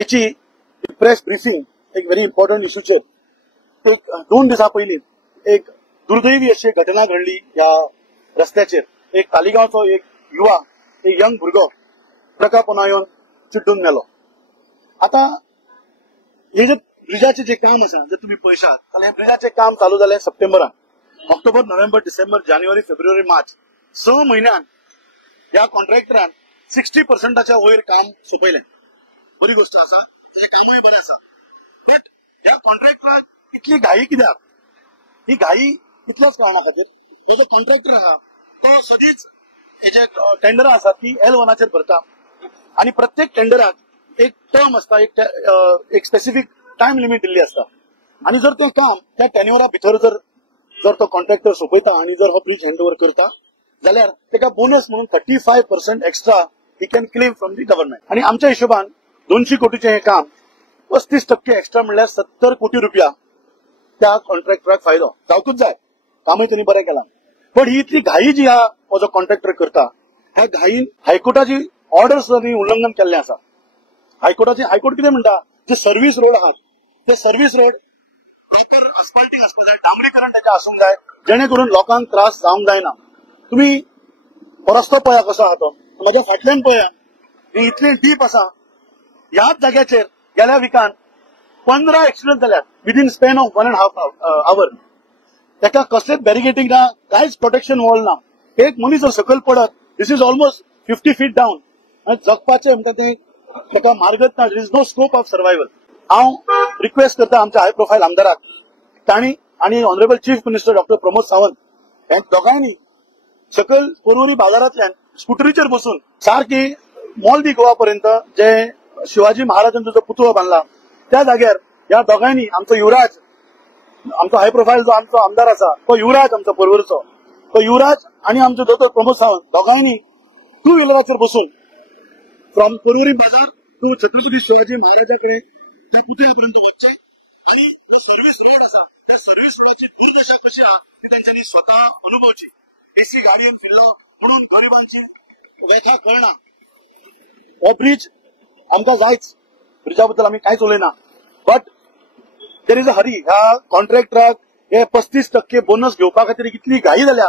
त्याची press briefing एक very important इश्यूचेर एक 2 दिसा पयलीं एक दुर्दैवी अशी घटना घडली या रस्त्याचेर. एक तालिगांवचो एक युवा एक यंग भुरगो ट्रका पोंदा येवन चिड्डून मेलो. आता हे जे ब्रिजाचे जे काम आसा जर तुम्ही पळयशात जाल्यार हे ब्रिजाचे काम चालू जालें सप्टेंबरान. ऑक्टोबर नोव्हेंबर डिसेंबर जानेवारी फेब्रुवारी मार्च 6 म्हयन्यान या कॉन्ट्रॅक्टरान 60% वयर काम सोंपयलें. बरी गोष्ट आसा, हे कामूय बरें आसा. बट ह्या कॉन्ट्रॅक्टराक इतली घाई कित्याक? ही घाई इतल्याच कारणां खातीर हो जो कॉन्ट्रॅक्टर आहा तो सदींच हे जे टेंडरां आसात ती L1चेर भरता आनी प्रत्येक टेंडराक एक टर्म आसता, एक स्पेसिफिक टायम लिमीट दिल्ली आसता. आनी जर तें काम त्या टेन्युअरा भितर जर तो कॉन्ट्रॅक्टर सोंपयता आनी जर हो ब्रिज हँडओव्हर करता जाल्यार तेका बोनस म्हणून 35% extra he can claim from the government. आनी आमच्या हिशोबान 200 कोटीचें हे काम 35% एक्स्ट्रा म्हणल्यार 70 कोटी रुपया त्या कॉन्ट्रॅक्टराक फायदो जावकूच जाय. कामूय त्यांनी बरें केलां. पण ही इतली घाई जी हो जो कॉन्ट्रॅक्टर करता ह्या घाईन हायकोर्टाची ऑर्डर्स उल्लंघन केल्लें आसा. हायकोर्ट कितें म्हणटा, जे सर्व्हिस रोड आहात ते सर्व्हिस रोड प्रॉपर अस्फाल्टिंग आसपाक जाय, डांबरीकरण त्याचे आसूंक जाय जेणे करून लोकांक त्रास जावंक जायना. तुम्ही हो रस्तो पळया कसो आहा तो, म्हज्या फाटल्यान पळया, ही इतली डीप आसा. ह्याच जाग्याचेर गेल्या विकान 15 एक्सिडेंट जाल्यात विदिन स्पॅन ऑफ 1.5 hour. ताका कसलेच बॅरिगेटिंग ना, कांयच प्रोटेक्शन वॉल ना. एक मनीस जर सकयल पडत this is almost 50 feet down आनी जगपाचें म्हणटा तें ताका मार्गच ना. There is no scope of survival. हांव रिक्वेस्ट करता आमच्या हाय प्रोफायल आमदाराक तांणी आनी honourable chief minister doctor Pramod Sawant ह्या दोगांयनी सकयल पर्वरी बाजारांतल्यान स्कुटरीचेर बसून सारकी मॉल दी गोवा पर्यंत जे शिवाजी महाराजांचो जो पुतळो बांदला त्या जाग्यार ह्या दोगांयनी आमचो युवराज, आमचो हाय प्रोफायल जो आमचो आमदार आसा तो युवराज आमचो पर्वरचो, तो युवराज आनी आमचो दोतोर प्रमोद सावंत दोगांयनी 2 व्हिलराचेर बसून फ्रॉम पर्वरी बाजार टू छत्रपती शिवाजी महाराजा कडेन त्या पुतळ्यापर्यंत वचचे आणि जो सर्व्हिस रोड आसा त्या सर्व्हिस रोडाची दुर्दशा कशी आहा ती त्यांच्यानी स्वतः अनुभवची. एसी गाडयेन फिरलो म्हणून गरिबांची व्यथा कळना. हो ब्रिज आमकां जायच, ब्रिजा बद्दल आमी कांयच उलयना. But there is a Hari. ह्या कॉन्ट्रॅक्टराक हे 35% बोनस घेवपा खातीर इतली घाई जाल्या